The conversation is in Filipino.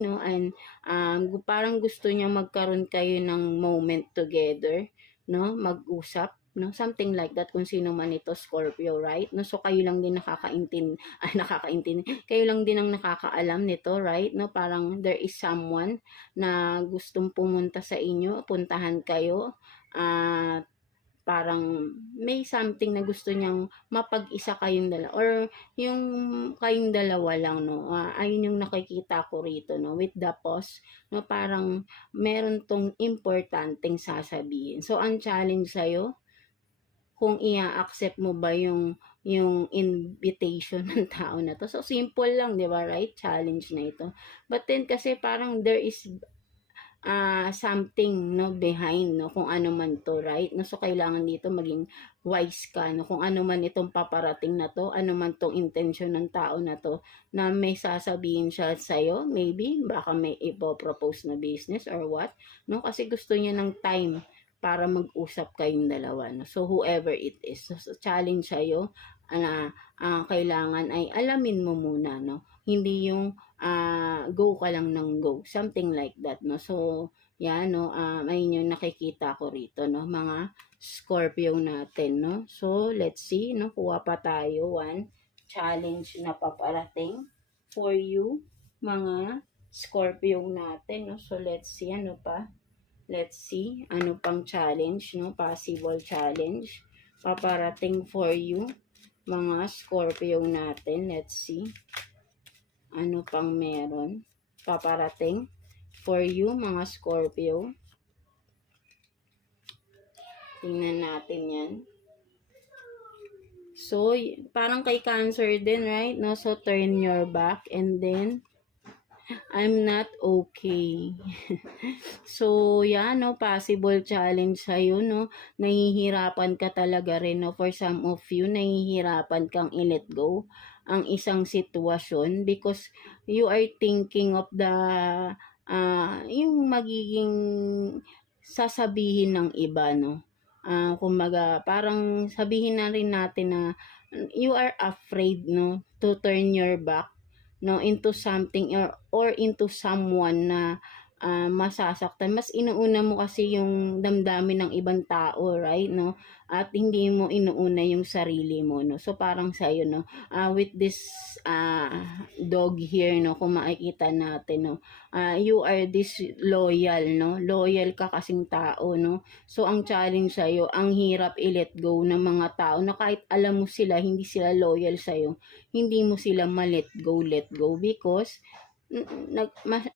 no, and parang gusto niya magkaroon kayo ng moment together, no, mag-usap, no, something like that, kung sino man ito, Scorpio, right? No, so kayo lang din nakakaintindi, kayo lang din ang nakakaalam nito, right? No, parang there is someone na gustong pumunta sa inyo, puntahan kayo, at parang may something na gusto niyang mapag-isa kayong dalawa, or yung kayong dalawa lang, no. Ayun yung nakikita ko rito, no, with the pause, no, parang meron tong importanteng sasabihin. So ang challenge sa'yo, kung i-accept mo ba yung invitation ng tao na to. So simple lang, 'di ba, right? Challenge na ito. But then kasi parang there is something, no, behind, no, kung ano man to, right? No, so kailangan dito maging wise ka, no, kung ano man itong paparating na to, ano man tong intention ng tao na to, na may sasabihin siya sa'yo, maybe baka may ipo-propose na business or what, no, kasi gusto niya ng time para mag-usap kayong dalawa, no. So whoever it is, so challenge sa'yo na kailangan ay alamin mo muna, no, hindi yung go ka lang ng go, something like that, no. So yan, no, ayun yung nakikita ko rito, no, mga Scorpio natin, no. So let's see, no, kuha pa tayo one challenge na paparating for you, mga Scorpio natin, no. So let's see, ano pa, let's see ano pang challenge, no, possible challenge paparating for you, mga Scorpio natin. Let's see ano pang meron paparating for you, mga Scorpio. Tingnan natin yan. So parang kay Cancer din, right? No, so turn your back and then I'm not okay. So yan, no, possible challenge sa'yo, no. Nahihirapan ka talaga rin, no, for some of you, nahihirapan kang i-let go ang isang sitwasyon because you are thinking of the yung magiging sasabihin ng iba, no. Kumbaga parang sabihin na rin natin na you are afraid, no, to turn your back, no, into something or into someone na masasaktan. Mas inuuna mo kasi yung damdamin ng ibang tao, right, no? At hindi mo inuuna yung sarili mo, no? So parang sa'yo, no, with this dog here, no, kung makikita natin, no, you are this loyal, no? Loyal ka kasing tao, no? So ang challenge sa'yo, ang hirap i-let go ng mga tao na kahit alam mo sila, hindi sila loyal sa'yo, hindi mo sila ma-let go because